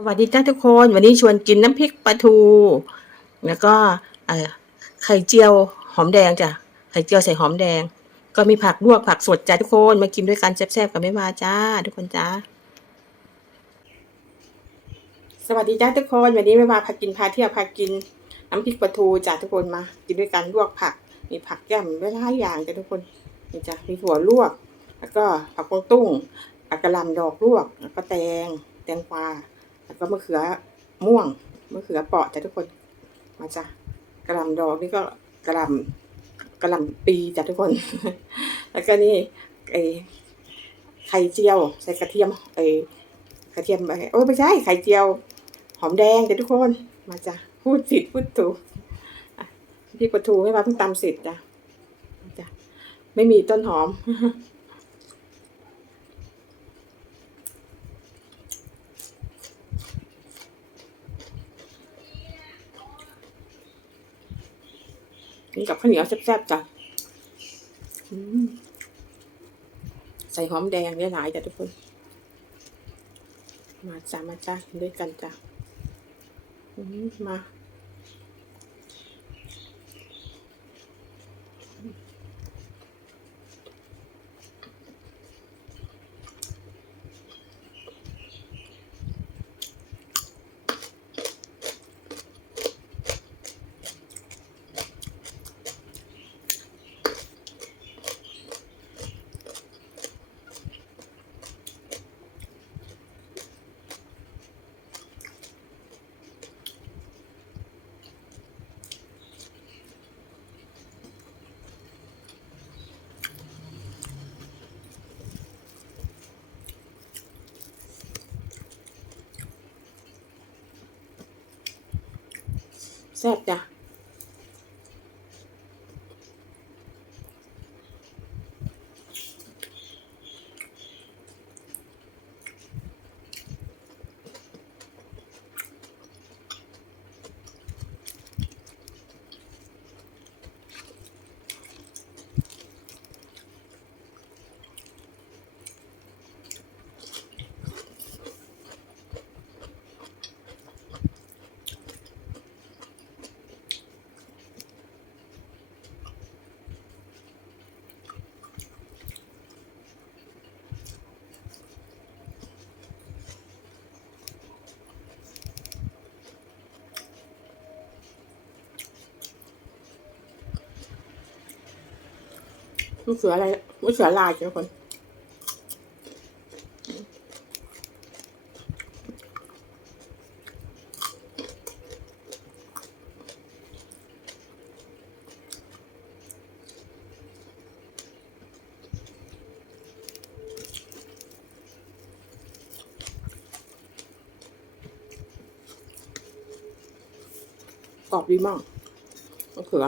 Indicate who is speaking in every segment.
Speaker 1: สวัสดีจ้าทุกคนวันนี้ชวนกินน้ำพริกปลาทู แล้วก็ไข่เจียวหอมแดงจ้ะไข่เจียวใส่หอมแดง ก็มีผักลวกผักสดจ้าทุกคนมากินด้วยกันแซ่บๆกับแม่วาจ้า ทุกคนจ้าสวัสดีจ้าทุกคนวันนี้แม่วาพากินพาเที่ยวพากินน้ำพริกปลาทูจ้าทุกคนมา กินด้วยกันลวกผัก มีผักแก้มหลายอย่างจ้าทุกคนนี่จ้ะมีถั่วลวก แล้วก็ผักกวางตุ้งผักกระหล่ำดอกลวกแล้วก็แตงแตงกวา แล้วก็มะเขือม่วงมะเขือเปราะจ้ะทุกคนมาจ้ะกระลำดอกนี่ก็กระลำกระลำปีจ้ะทุกคน แล้วก็นี่ไอไข่เจียวใส่กระเทียมไอกระเทียมไปโอ้ไม่ใช่ไข่เจียว หอมแดงจ้ะทุกคนมาจ้ะพูดผิดพูดถูกพี่ปลาทูไม่มาเพิ่งตำเสร็จจ้ะจ้ะไม่มีต้นหอม นี่กับข้าวเหนียวแซ่บๆจ้ะอืมใส่หอมแดงได้หลายจ้ะทุกคน มาจ้ามาจ้าด้วยกันจ้ะอืมมา แซ่บจ้ะ มะเขืออะไรมะเขือลายจ้ะทุกคนกรอบดีมากมะเขือ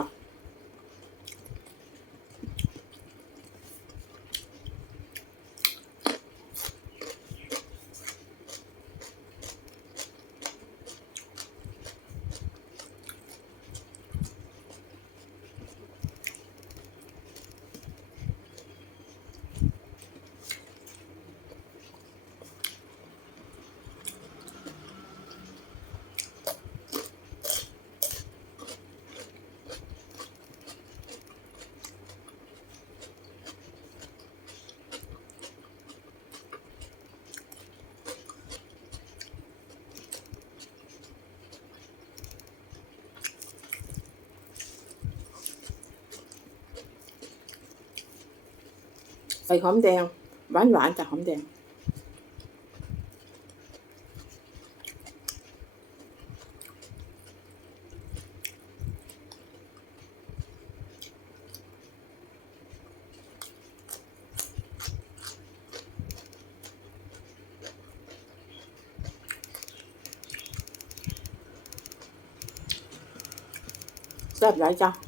Speaker 1: ใส่หอมแดง หวานหวานๆจากหอมแดงแซ่บ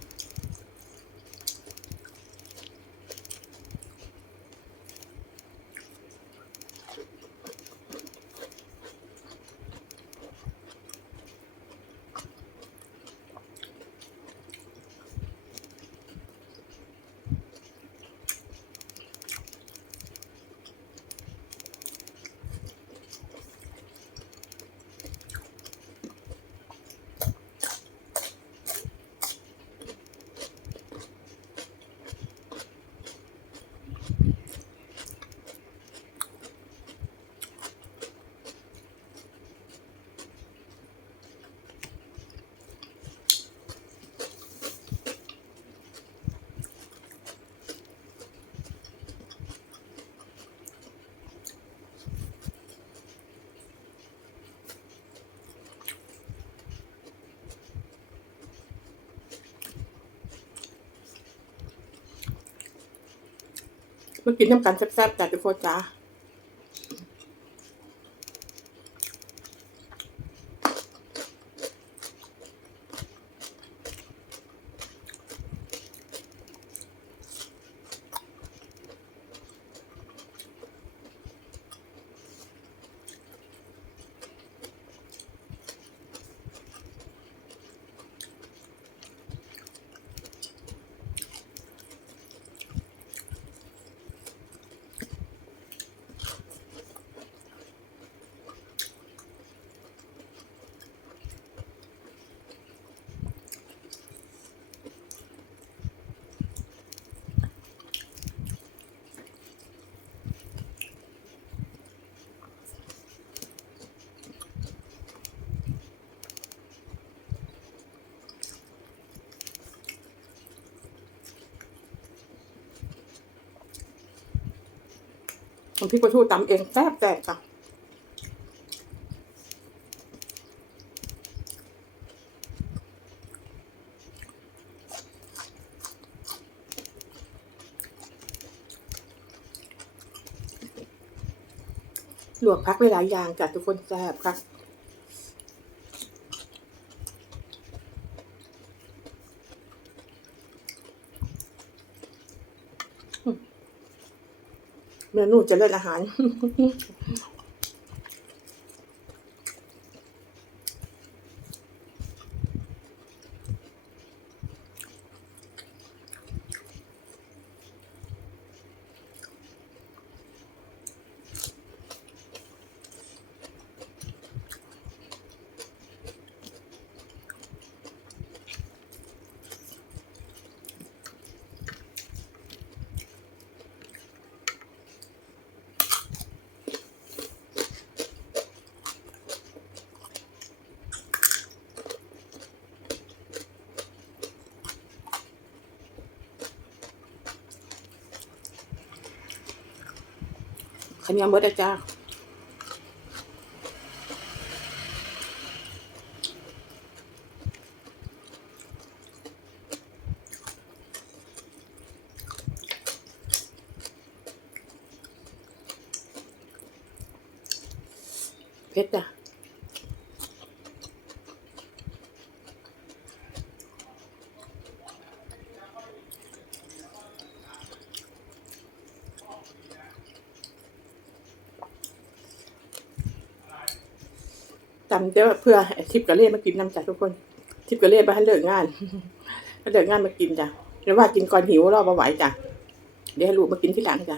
Speaker 1: มากินน้ำกันแซ่บๆจ้ะทุกคนจ้า ผมพริกปลาทูตำเองแซ่บแซ่บค่ะลวกพักหลายๆอย่างจ้ะทุกคนแซ่บครั บเมนูจะเลือดอาหาร ขยำเบิดอะจ้าเผ็ดจ้ะำเดี๋ยวเพื่อทิปกระเล่มากินน้ำจ้ะทุกคน ทิปกระเล่มาให้เลิกงานมาเลิกงานมากินจ้ะหรือว่ากินก่อนหิวรอบมาไหวจ้ะเดี๋ยวให้ลูกมากินที่หลังจ้ะ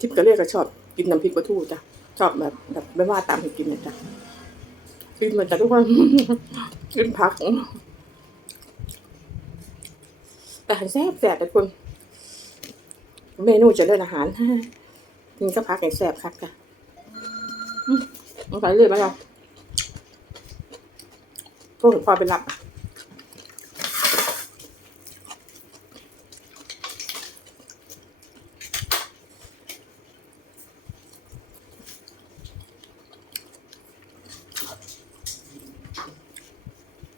Speaker 1: ทิพย์ก็เรียก็ชอบกินน้ำพริกปลาทูจ้ะชอบแบบแบบไม่ว่าตามให้กินนะจ้ะกินเหมือนกันทุกคนกินผัก แต่แซ่บแซ่บแต่คนเมนูจะเลิศอาหารกินก็พักอย่แซ่บคักจ้ะอืมมันใส่เลยไหมล่ะพวกพอไปรับ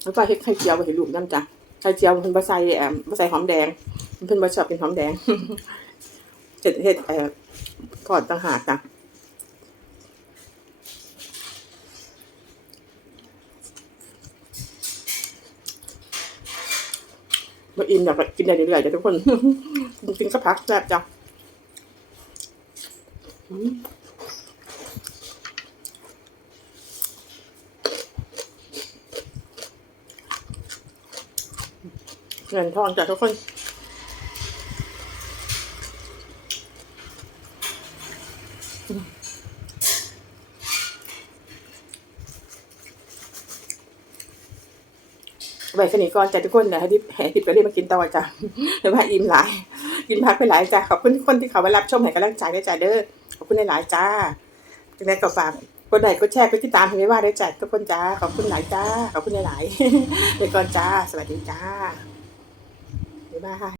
Speaker 1: แล้วก็เฮ็ดไข่เจียวไปเห็นลูกน้ำจ้ะ ไข่เจียวมันเป็นบะไซแอมบะไซหอมแดงมันเป็นบะชอบเป็นหอมแดงเฮ็ดเฮ็ดเอ่อทอดต่างหากจ้ะมาอิ่มอยากกินได้เรื่อยๆจ้ะทุกคนกินก็พักแซ่บจ้ะ เงินทองจ้ะทุกคนไว้สนิทก่อนจ้ะทุกคนเดี๋ยวให้ดิบให้ดิบก็รีบมากินต่อจ้ะหรือว่าอิ่มหลาย กินพักไปหลายจ้ะขอบคุณทุกคนที่เขามารับชมให้กำลังใจด้วยจ้ะเด้อขอบคุณหลายจ้าจังไดก็ฝากกดไลค์กดแชร์กดติดตามให้ไม่ว่าด้วยจ้ะทุกคนจ้าขอบคุณหลายจ้าขอบคุณหลายๆไปก่อนจ้า สวัสดีจ้า บ๊ายบาย